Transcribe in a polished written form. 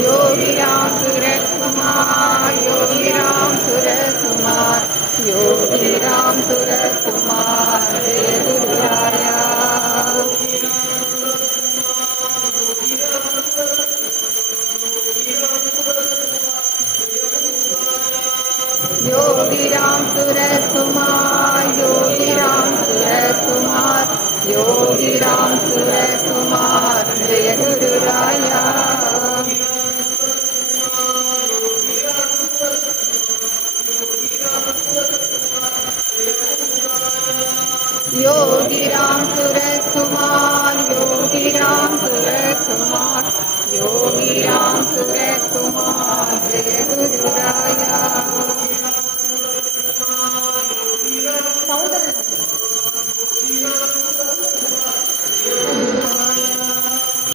Yogi Ram Suraj Kumar, Yogi Ram Suraj Kumar, Yogi Ram Suraj Kumar, Jai गुरुराया। Yogi Ram Suraj Kumar, Yogi Ram Suraj Kumar, Yogi Ram